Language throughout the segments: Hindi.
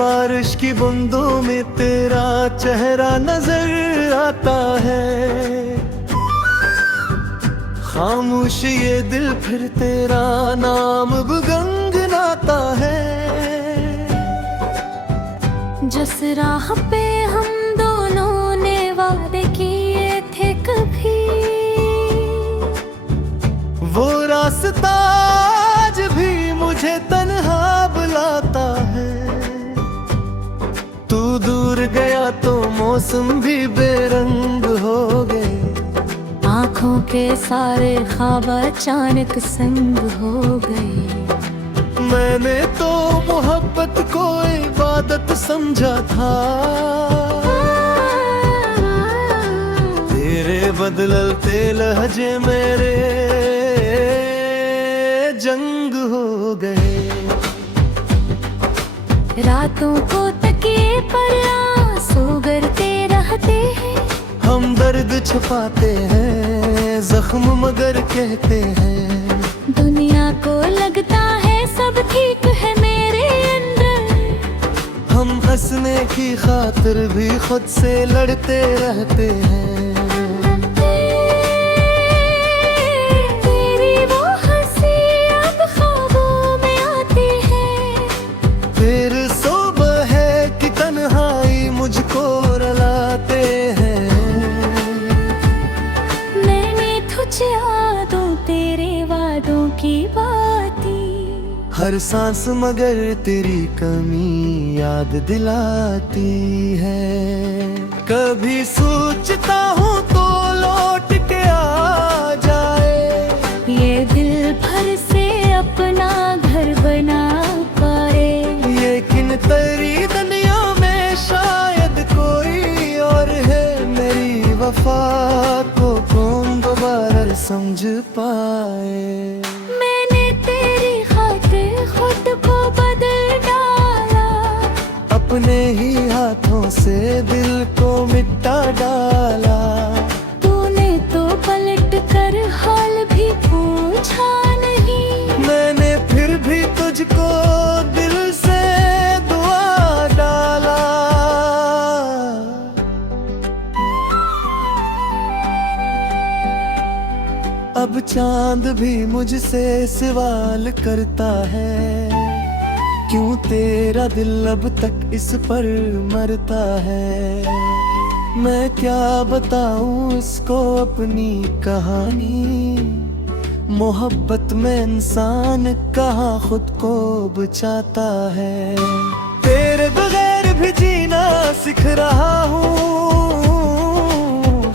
बारिश की बूंदों में तेरा चेहरा नजर आता है। खामोश ये दिल फिर तेरा नाम गुनगुनाता है। जिस राह पे हम दोनों ने वादे किए थे कभी, वो रास्ता आज भी मुझे तन्हा बुलाता है। तू दूर गया तो मौसम भी बेरंग हो गए। आँखों के सारे ख्वाब अचानक संग हो गए। मैंने तो मोहब्बत को इबादत समझा था। तेरे बदलते लहजे मेरे जंग हो गए। रातों को तकिए पर आंसू गिरते रहते हैं। हम दर्द छुपाते हैं, जख्म मगर कहते हैं। दुनिया को लगता है सब ठीक है मेरे अंदर। हम हंसने की खातिर भी खुद से लड़ते रहते हैं। तेरी वो हंसी अब ख्वाबों में आती है। फिर सुबह है कि तन्हाई मुझको रुलाते हैं। मैंने तुझे यादों तेरे वादों की बाती। हर सांस मगर तेरी कमी याद दिलाती है। कभी सोचता हूँ तो लौट के आ जाए। ये दिल भर से अपना घर बना पाए। लेकिन तेरी दुनिया में शायद कोई और है। मेरी वफा को कौन दोबारा समझ पाए। मैंने तेरी खातिर खुद को बदल डाला। अपने ही हाथों से दिल को मिटा डाला। तूने तो पलट कर हाल भी पूछा नहीं। मैंने फिर भी तुझको दिल से दुआ डाला। अब चांद भी मुझसे सवाल करता है। क्यों तेरा दिल अब तक इस पर मरता है। मैं क्या बताऊं इसको अपनी कहानी। मोहब्बत में इंसान कहाँ खुद को बचाता है। तेरे बगैर भी जीना सीख रहा हूँ।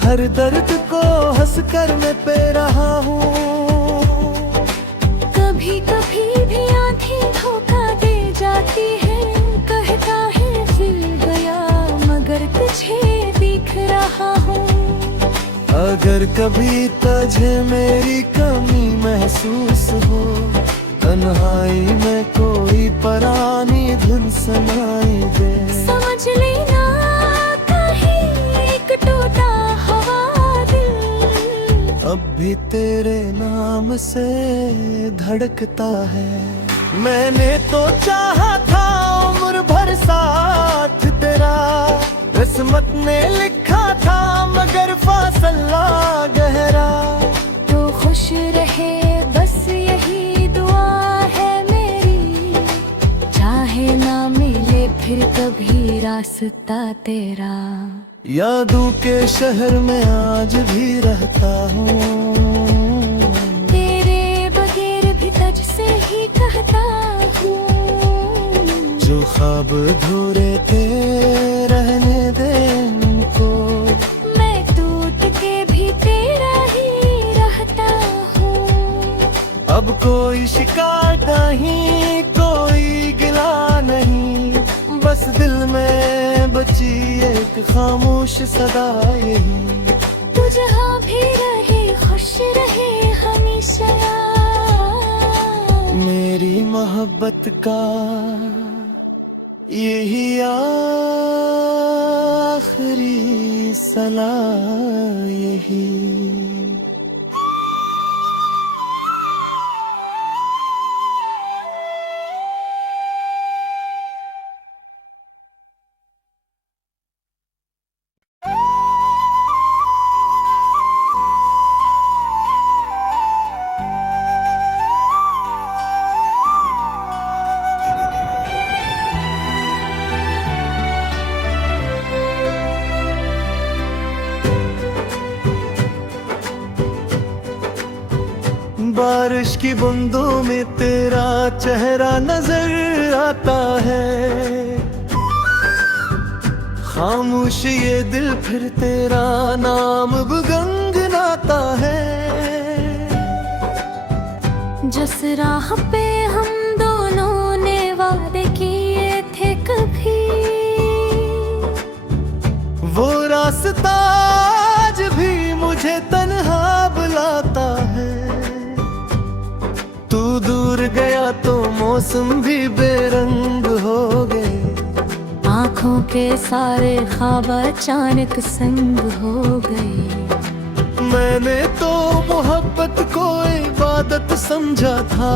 हर दर्द को हंस कर मैं पे रहा हूँ। कभी कभी भी आंधी धोखा दे जाती है। कहता है फिर गया मगर तुझे दिख रहा हूँ। अगर कभी तुझे मेरी कमी महसूस हो, तन्हाई में कोई परानी धुन सुनाई दे। समझ लेना कहीं एक टूटा हवा दिल अब भी तेरे नाम से धड़कता है। मैंने तो चाहा था उम्र भर साथ तेरा। किस्मत ने लिखा था मगर फासला गहरा। तो खुश रहे बस यही दुआ है मेरी। चाहे ना मिले फिर कभी रास्ता तेरा। यादों के शहर में आज भी रहता हूँ। तेरे बगैर भी तुझसे ही कहता हूँ। जो ख्वाब अधूरे थे रहने दे उनको। मैं टूट के भी तेरा ही रहता हूँ। अब कोई शिकायत नहीं, कोई गिला नहीं। बस दिल में बची एक खामोश सदा यही। तू जहाँ भी रहे खुश रहे हमेशा। मेरी मोहब्बत का यही आखिरी सलाह यही। बारिश की बूंदों में तेरा चेहरा नजर आता है। खामोश ये दिल फिर तेरा नाम गुनगुनाता है। जिस राह पे हम दोनों ने वादे किए थे कभी, वो रास्ता आज भी मुझे तन्हा बुलाता है। तू दूर गया तो मौसम भी बेरंग हो गए। आँखों के सारे ख्वाब अचानक संग हो गए। मैंने तो मोहब्बत को इबादत समझा था।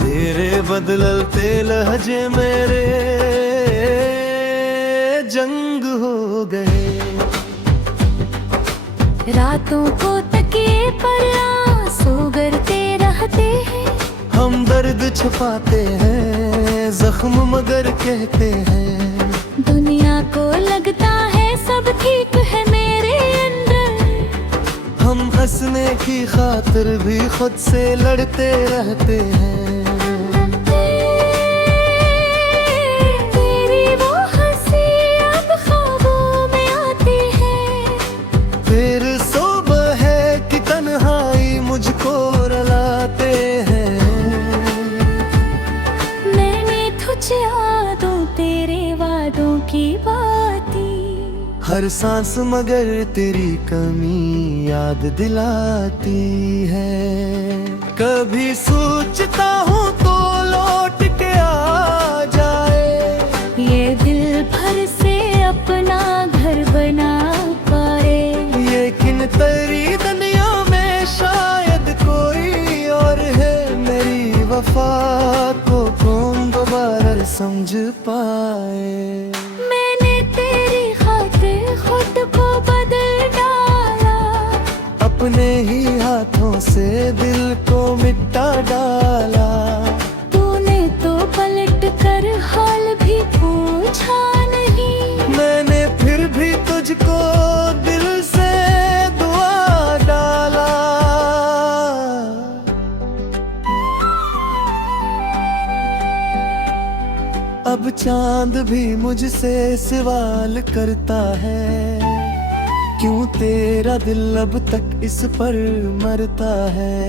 तेरे बदलते लहजे मेरे जंग हो गए। रातों को तकिए पर आंसू गिरते रहते हैं। हम दर्द छुपाते हैं, जख्म मगर कहते हैं। दुनिया को लगता है सब ठीक है मेरे अंदर। हम हंसने की खातिर भी खुद से लड़ते रहते हैं। तेरी वो हंसी अब ख्वाबों में आती है। फिर सुबह है कि तन्हाई मुझको रुलाते हैं। मैंने तुझे यादों तेरे वादों की बाती। हर सांस मगर तेरी कमी याद दिलाती है। कभी सोचता हूँ तो लौट के आ जाए। ये दिल भर से अपना घर बना पाए। लेकिन तेरी दुनिया में शायद कोई और है। मेरी वफा को कौन दोबारा समझ पाए। मैंने तेरी खातिर खुद को बदल डाला। अपने ही हाथों से दिल को मिटा डाला। तूने तो पलट कर हाल भी पूछा नहीं। मैंने फिर भी तुझको दिल से दुआ डाला। अब चांद भी मुझसे सवाल करता है। क्यों तेरा दिल अब तक इस पर मरता है।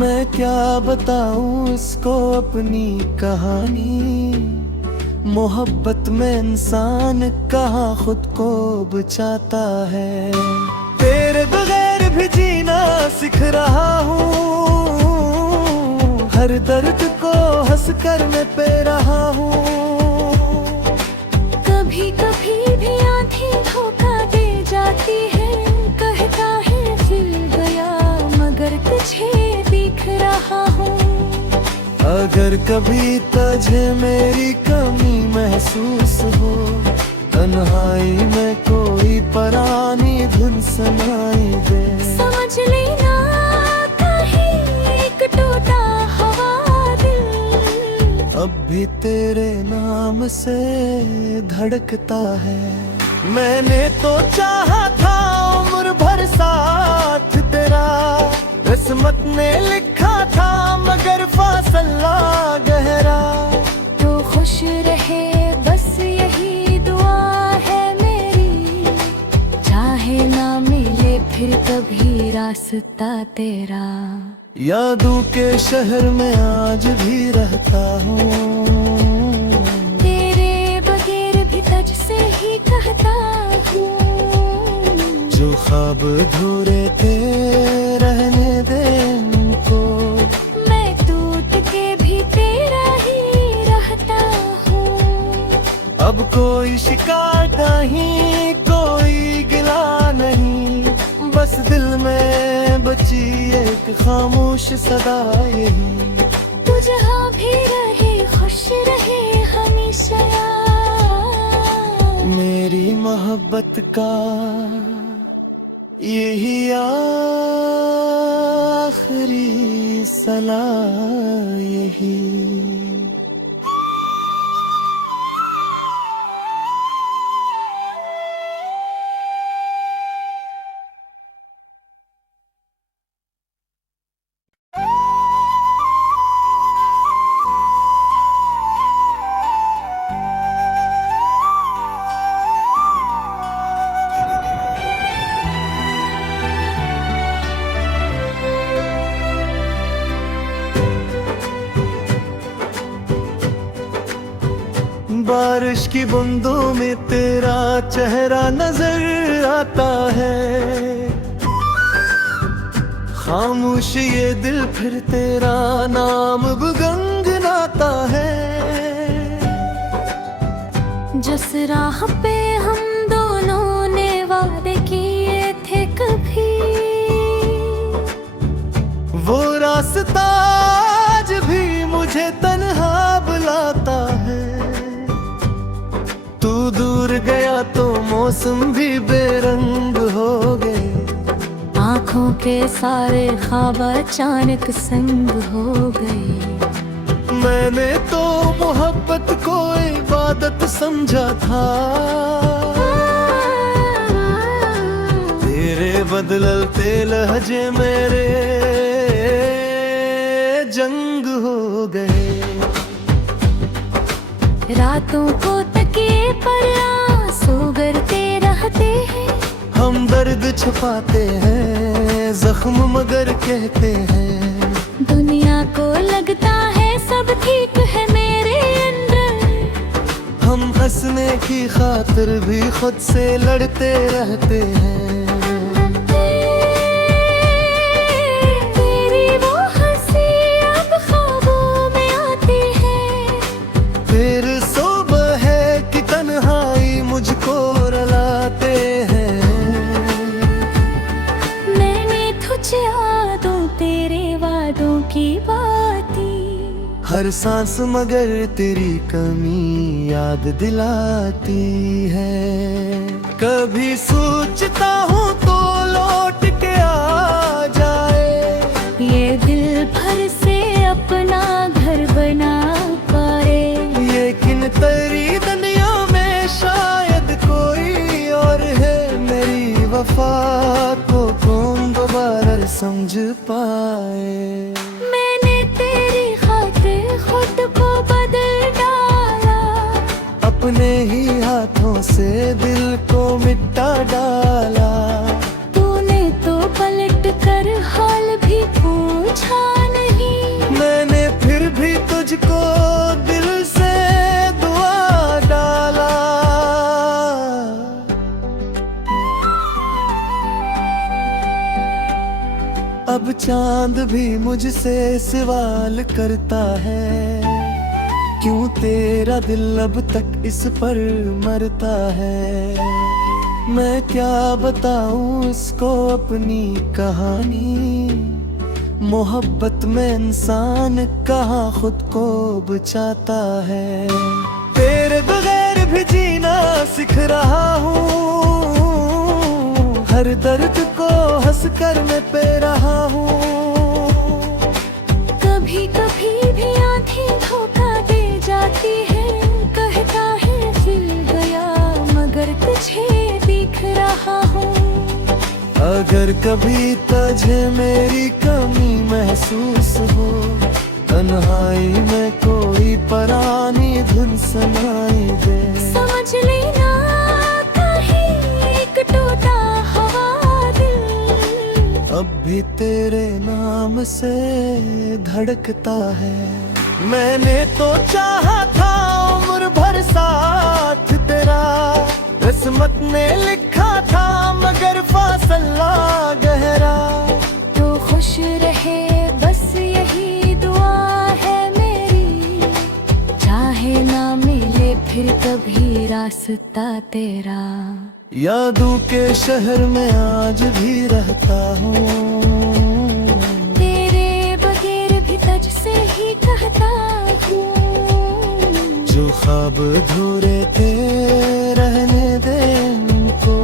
मैं क्या बताऊं इसको अपनी कहानी। मोहब्बत में इंसान कहाँ खुद को बचाता है। तेरे बगैर भी जीना सीख रहा हूँ। हर दर्द को हंस कर मैं पे रहा हूँ। कभी कभी भी आंधी धोखा दे जाती है। कहता है फिर गया मगर तुझे दिख रहा हूँ। अगर कभी तुझे मेरी कमी महसूस हो, तन्हाई में कोई परानी धुन सुनाई दे। समझ लेना कहीं एक टूटा हवा दिल अब भी तेरे नाम से धड़कता है। मैंने तो चाहा था उम्र भर साथ तेरा। किस्मत ने लिखा था मगर फासला गहरा। तो खुश रहे बस यही दुआ है मेरी। चाहे ना मिले फिर कभी रास्ता तेरा। यादों के शहर में आज भी रहता हूँ। तेरे बगैर भी तुझसे ही कहता हूँ। जो ख्वाब अधूरे थे रहने दे उनको। मैं टूट के भी तेरा ही रहता हूँ। अब कोई शिकायत नहीं, कोई गिला नहीं। बस दिल में बची एक खामोश सदा यही। तू जहाँ भी रहे खुश रहे हमेशा। मेरी मोहब्बत का यही आखिरी सलाह यही। बारिश की बूंदों में तेरा चेहरा नजर आता है, खामोश ये दिल फिर तेरा नाम गुनगुनाता है। जिस राह पे हम दोनों ने वादे किए थे कभी, वो रास्ता आज भी मुझे तन्हा बुलाता है। तू दूर गया तो मौसम भी बेरंग हो गए, आँखों के सारे ख्वाब अचानक संग हो गए। मैंने तो मोहब्बत को इबादत समझा था, तेरे बदलते लहजे मेरे जंग हो गए। रातों को तकिए पर आंसू गिरते रहते हैं, हम दर्द छुपाते हैं जख्म मगर कहते हैं। दुनिया को लगता है सब ठीक है मेरे अंदर, हम हंसने की खातिर भी खुद से लड़ते रहते हैं। तेरी वो हंसी अब ख्वाबों में आती है, फिर सुबह है कि तन्हाई मुझको रुलाते हैं। मैंने तुझे यादों तेरे वादों की बाती, हर सांस मगर तेरी कमी याद दिलाती है। कभी सोचता हूँ तो लौट के आ जाए, ये दिल भर से अपना घर बना पाए। लेकिन तेरी दुनिया में शायद कोई और है, मेरी वफा को कौन दोबारा समझ पाए। मैंने तेरी खातिर खुद को बदल डाला, अपने ही हाथों से दिल को मिटा डाला। तूने तो पलट कर हाल भी पूछा नहीं, मैंने फिर भी तुझको दिल से दुआ डाला। अब चांद भी मुझसे सवाल करता है, क्यों तेरा दिल अब तक इस पर मरता है। मैं क्या बताऊं इसको अपनी कहानी, मोहब्बत में इंसान कहाँ खुद को बचाता है। तेरे बगैर भी जीना सीख रहा हूँ, हर दर्द को हंस कर मैं पे रहा हूँ। कभी कभी भी आंखें धोखा दे जाती है, कहता है फिर गया मगर तुझे दिख रहा हूँ। अगर कभी तुझे मेरी कमी महसूस हो, तन्हाई में कोई परानी धुन सुनाई दे, समझ लेना कहीं एक टूटा हुआ दिल अब भी तेरे नाम से धड़कता है। मैंने तो चाहा था उम्र भर साथ तेरा, किस्मत ने लिखा था मगर फासला गहरा। तो खुश रहे बस यही दुआ है मेरी, चाहे ना मिले फिर कभी रास्ता तेरा। यादों के शहर में आज भी रहता हूँ, तेरे बगैर भी तुझसे ही कहता हूँ। जो ख्वाब अधूरे थे रहने दे उनको,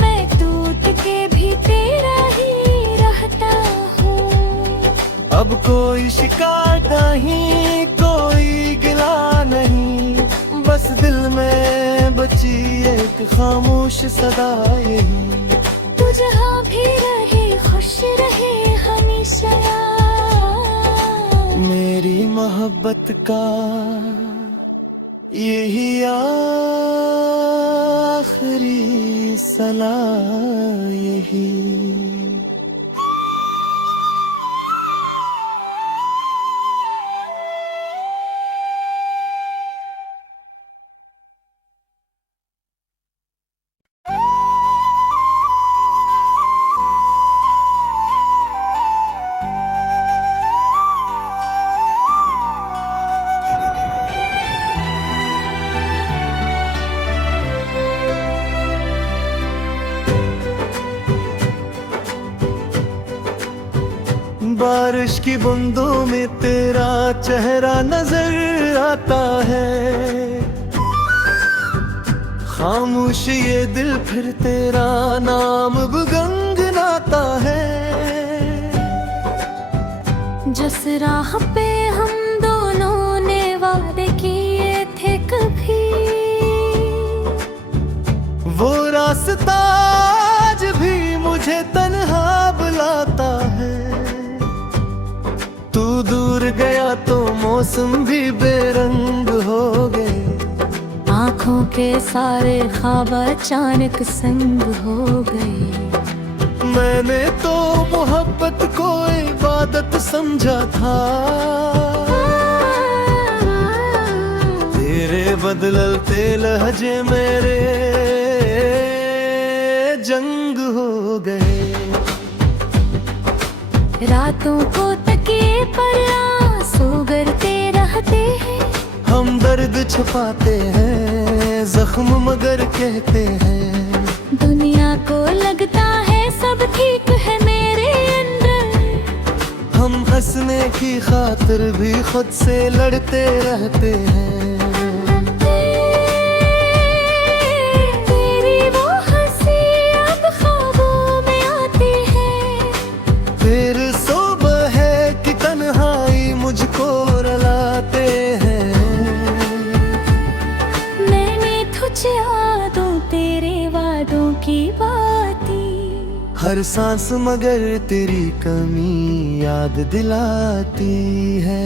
मैं टूट के भी तेरा ही रहता हूँ। अब कोई शिकायत नहीं कोई गिला नहीं, बस दिल में बची एक खामोश सदा यही। तू जहाँ भी रहे खुश रहे हमेशा, मेरी मोहब्बत का यही आखिरी सलाह यही। बारिश की बूंदों में तेरा चेहरा नजर आता है, खामोश ये दिल फिर तेरा नाम गुनगुनाता है। जिस राह पे हम दोनों ने वादे किए थे कभी, वो रास्ता आज भी मुझे तन्हा बुलाता है। तू दूर गया तो मौसम भी बेरंग हो गए, आँखों के सारे ख्वाब अचानक संग हो गए। मैंने तो मोहब्बत को इबादत समझा था, तेरे बदलते लहजे मेरे जंग हो गए। रातों को तकिए पर आंसू गिरते रहते हैं, हम दर्द छुपाते हैं जख्म मगर कहते हैं। दुनिया को लगता है सब ठीक है मेरे अंदर, हम हंसने की खातिर भी खुद से लड़ते रहते हैं। तेरी वो हंसी अब ख्वाबों में आती है, फिर सुबह है कि तन्हाई मुझको रुलाते हैं। मैंने तुझे यादों तेरे वादों की बाती, हर सांस मगर तेरी कमी याद दिलाती है।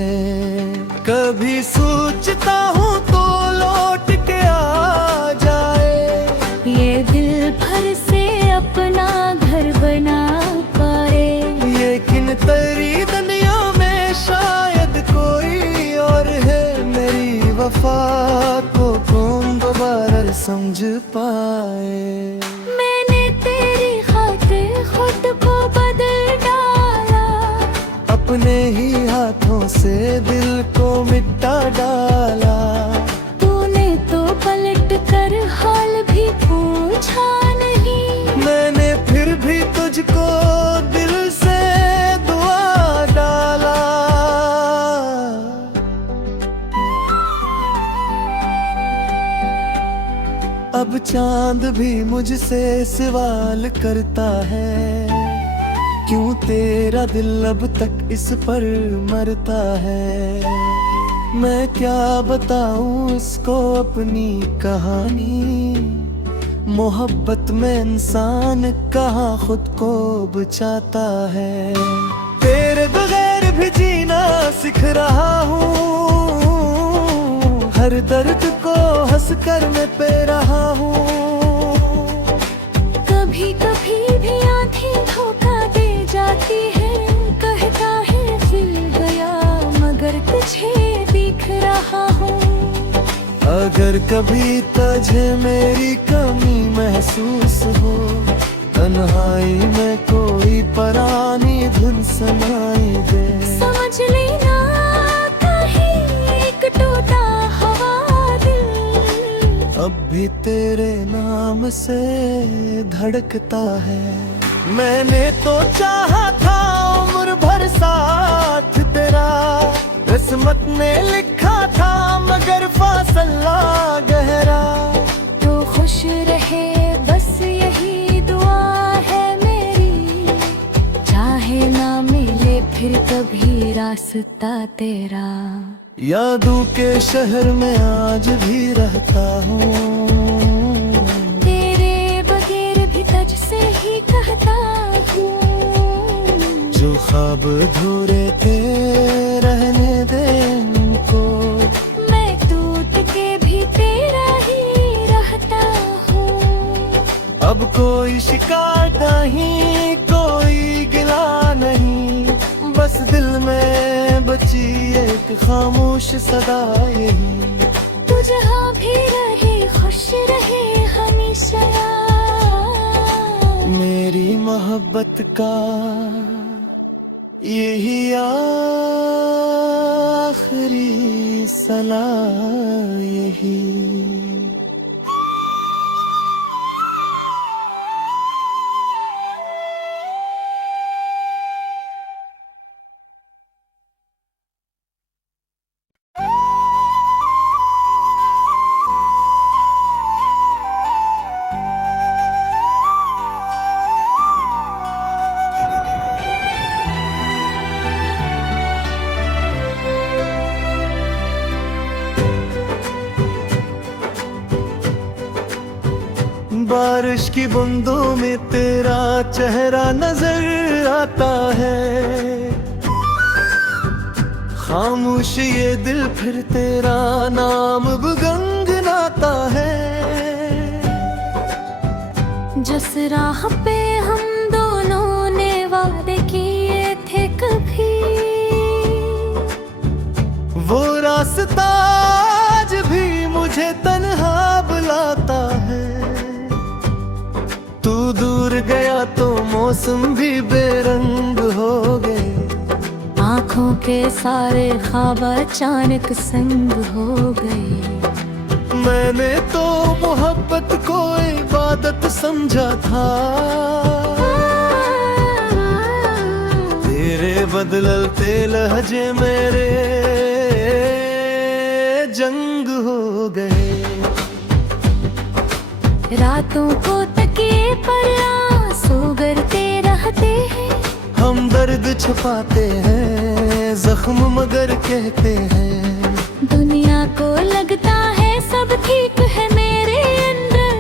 कभी सोचता हूँ तो लौट के आ जाए, ये दिल भर से अपना घर बना पाए। लेकिन तेरी दुनिया में शायद कोई और है, मेरी वफा को कौन दोबारा समझ पाए। मैंने तेरी खातिर खुद को बदल डाला, अपने ही हाथों से दिल को मिटा डाला। तूने तो पलट कर हाल भी पूछा नहीं, मैंने फिर भी तुझको दिल से दुआ डाला। अब चांद भी मुझसे सवाल करता है, क्यों तेरा दिल अब तक इस पर मरता है। मैं क्या बताऊं इसको अपनी कहानी, मोहब्बत में इंसान कहाँ खुद को बचाता है। तेरे बगैर भी जीना सीख रहा हूँ, हर दर्द को हंस कर मैं पे रहा हूँ। कभी कभी भी आंखें धोखा दे जाती है, कहता है फिर गया मगर तुझे दिख रहा हूँ। अगर कभी तुझे मेरी कमी महसूस हो, तन्हाई में कोई परानी धुन सुनाई दे। समझ लेना कहीं एक टूटा हवा दिल, अब भी तेरे नाम से धड़कता है। मैंने तो चाहा था उम्र भर साथ तेरा, किस्मत ने लिखा था मगर फासला गहरा। तो खुश रहे बस यही दुआ है मेरी, चाहे ना मिले फिर कभी रास्ता तेरा। यादों के शहर में आज भी रहता हूँ, तेरे बगैर भी तुझसे ही कहता हूँ। जो ख्वाब अधूरे थे रहने दे उनको, मैं टूट के भी तेरा ही रहता हूँ। अब कोई शिकायत नहीं, कोई गिला नहीं, बस दिल में बची एक खामोश सदा यही। तू जहाँ भी रहे खुश रहे हमेशा, मेरी मोहब्बत का यही आखिरी सलाह यही। बारिश की बूंदों में तेरा चेहरा नजर आता है, खामोश ये दिल फिर तेरा नाम गुनगुनाता है। जिस राह पे हम दोनों ने वादे किए थे कभी, वो रास्ता आज भी मुझे तन्हा बुलाता है। तू दूर गया तो मौसम भी बेरंग हो गए, आँखों के सारे ख्वाब अचानक संग हो गए। मैंने तो मोहब्बत को इबादत समझा था, तेरे बदलते लहजे मेरे जंग हो गए। रातों को तकिए पर आंसू गिरते रहते हैं, हम दर्द छुपाते हैं जख्म मगर कहते हैं। दुनिया को लगता है सब ठीक है मेरे अंदर,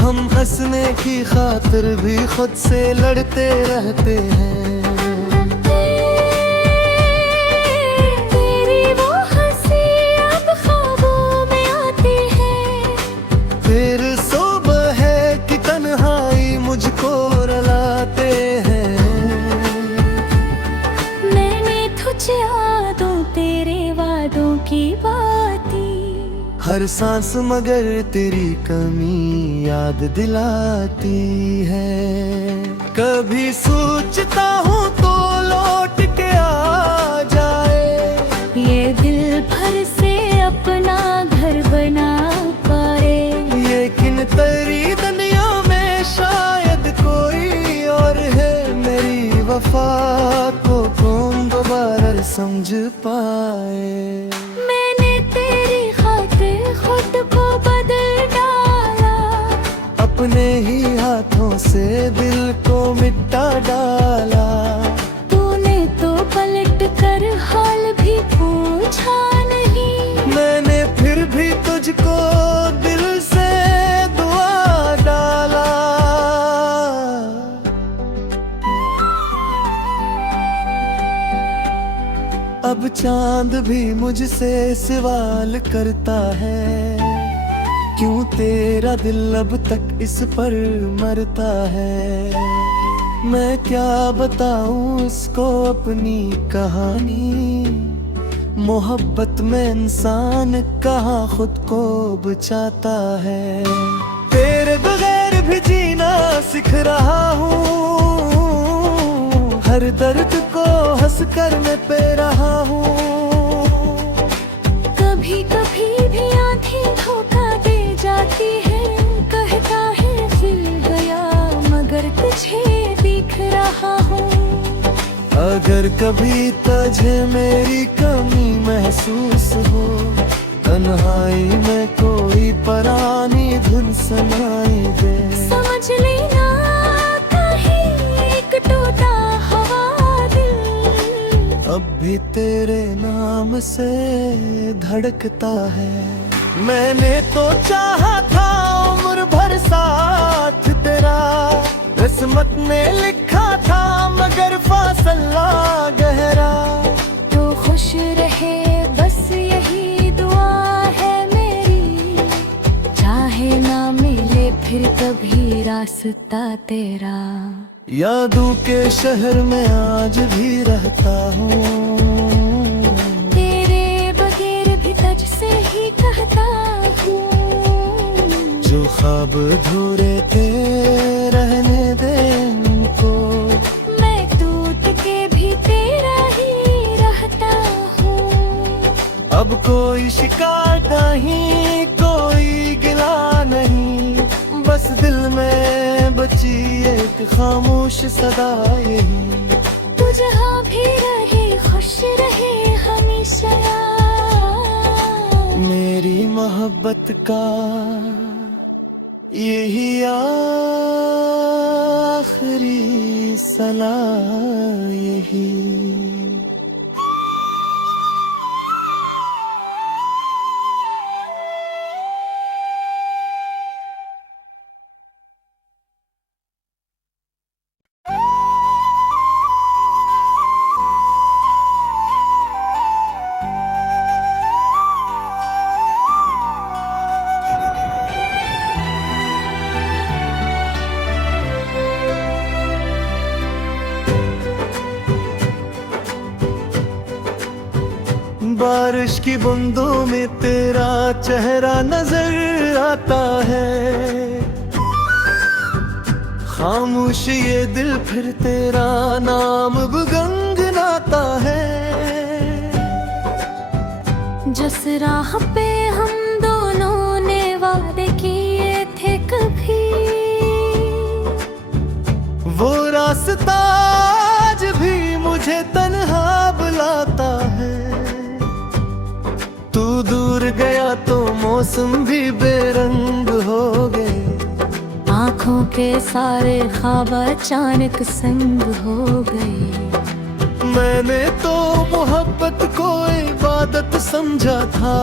हम हंसने की खातिर भी खुद से लड़ते रहते हैं। तेरी वो हंसी अब ख्वाबों में आती है, फिर सुबह है कि तन्हाई मुझको रुलाते हैं। मैंने तुझे यादों तेरे वादों की बाती, हर सांस मगर तेरी कमी याद दिलाती है। कभी सोचता हूँ तो लौट के आ जाए, ये दिल भर से अपना घर बना पाए। लेकिन तेरी दुनिया में शायद कोई और है, मेरी वफा को कौन दोबारा समझ पाए। मैंने तेरी खातिर खुद को बदल डाला, अपने ही हाथों से दिल को मिटा डाला। तूने तो पलट कर हाल भी पूछा नहीं, मैंने फिर भी तुझको दिल से दुआ डाला। अब चांद भी मुझसे सवाल करता है, क्यों तेरा दिल अब तक इस पर मरता है। मैं क्या बताऊं इसको अपनी कहानी, मोहब्बत में इंसान कहाँ खुद को बचाता है। तेरे बगैर भी जीना सीख रहा हूँ, हर दर्द को हंस कर मैं पे रहा हूँ। कभी कभी भी आंखें धोखा दे जाती है, कहता है फिर गया मगर तुझे दिख रहा हूँ। अगर कभी तुझे मेरी कमी महसूस हो, तन्हाई में कोई परानी धुन सुनाई दे। समझ लेना कहीं एक टूटा हुआ दिल अब भी तेरे नाम से धड़कता है। मैंने तो चाहा था उम्र भर साथ तेरा, किस्मत ने लिखा था मगर फासला गहरा। तो खुश रहे बस यही दुआ है मेरी, चाहे ना मिले फिर कभी रास्ता तेरा। यादों के शहर में आज भी रहता हूँ, तेरे बगैर भी तुझसे ही कहता हूँ। जो ख्वाब अधूरे थे रहने दे उनको, मैं टूट के भी तेरा ही रहता हूँ। अब कोई शिकायत नहीं कोई गिला नहीं, बस दिल में बची एक खामोश सदा यही। तू जहाँ भी रहे खुश रहे हमेशा, मेरी मोहब्बत का यही आखिरी सलाह यही। बारिश की बूंदों में तेरा चेहरा नजर आता है। खामोश ये दिल फिर तेरा नाम गुनगुनाता है। जिस राह पे हम दोनों ने वादे किए थे कभी, वो रास्ता आज भी मुझे तन्हा बुलाता है। तू दूर गया तो मौसम भी बेरंग हो गए। आँखों के सारे ख्वाब अचानक संग हो गए। मैंने तो मोहब्बत को इबादत समझा था।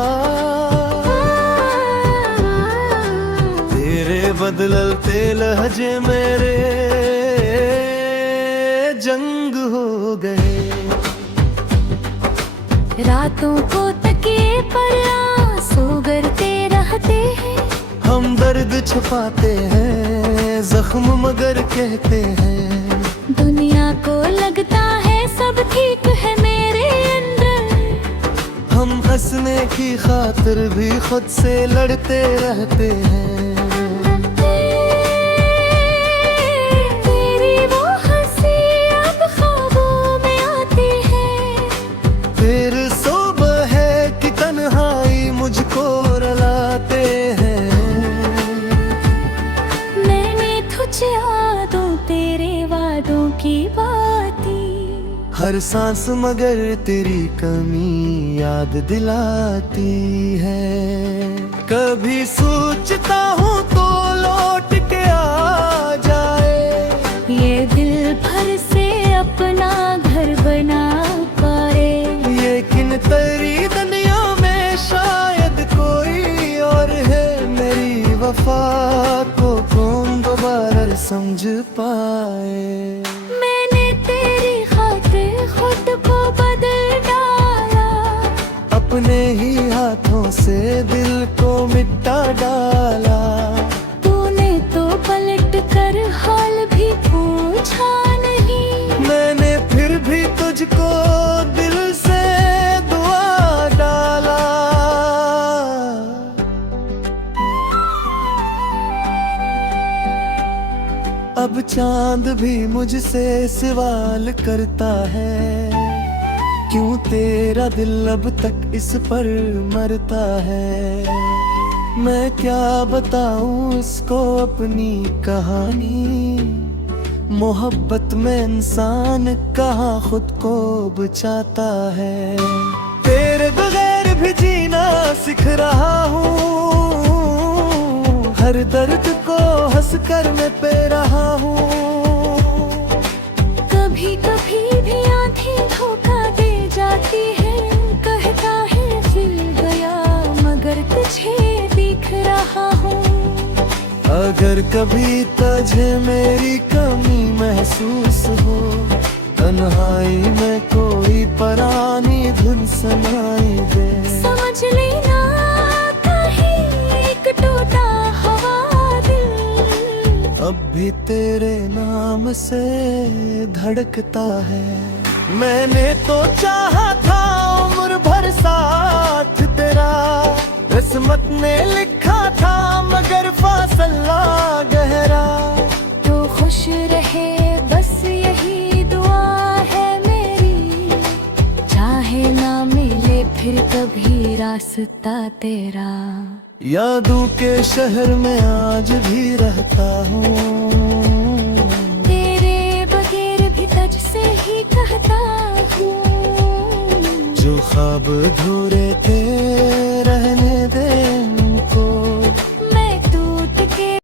तेरे बदलते लहजे मेरे जंग हो गए। रातों को तकिए पर आंसू गिरते रहते हैं। हम दर्द छुपाते हैं, जख्म मगर कहते हैं। दुनिया को लगता है सब ठीक है मेरे अंदर। हम हंसने की खातिर भी खुद से लड़ते रहते हैं। तेरी वो हंसी अब ख्वाबों में आती है। फिर सुबह है कि तन्हाई मुझको रुलाते हैं। मैंने तुझे यादों तेरे वादों की बाती। हर सांस मगर तेरी कमी याद दिलाती है। कभी सोचता हूँ तो लौट के आ जाए। ये दिल भर से अपना घर बना पाए। लेकिन तेरी दुनिया में शायद कोई और है। मेरी वफा को कौन दोबारा समझ पाए। मैंने तेरी खातिर खुद को बदल डाला। अपने ही हाथों से दिल को मिटा डाला। तूने तो पलट कर हाल भी पूछा नहीं। मैंने फिर भी तुझको दिल से दुआ डाला। अब चांद भी मुझसे सवाल करता है। क्यों तेरा दिल अब तक इस पर मरता है। मैं क्या बताऊं इसको अपनी कहानी। मोहब्बत में इंसान कहाँ खुद को बचाता है। तेरे बगैर भी जीना सीख रहा हूँ। हर दर्द को हंस कर मैं पे रहा हूँ। कभी कभी भी आंखें धोखा दे जाती है। कहता है फिर गया मगर तुझे दिख रहा हूँ। अगर कभी तुझे मेरी कमी महसूस हो, तन्हाई में कोई परानी धुन सुनाई दे। समझ लेना कहीं एक टूटा हवा दिल अब भी तेरे नाम से धड़कता है। मैंने तो चाहा था उम्र भर साथ तेरा। किस्मत ने लिखा था मगर फासला गहरा। तो खुश रहे बस यही दुआ है मेरी। चाहे ना मिले फिर कभी रास्ता तेरा। यादों के शहर में आज भी रहता हूँ। तेरे बगैर भी तुझसे ही कहता हूँ। जो ख्वाब अधूरे थे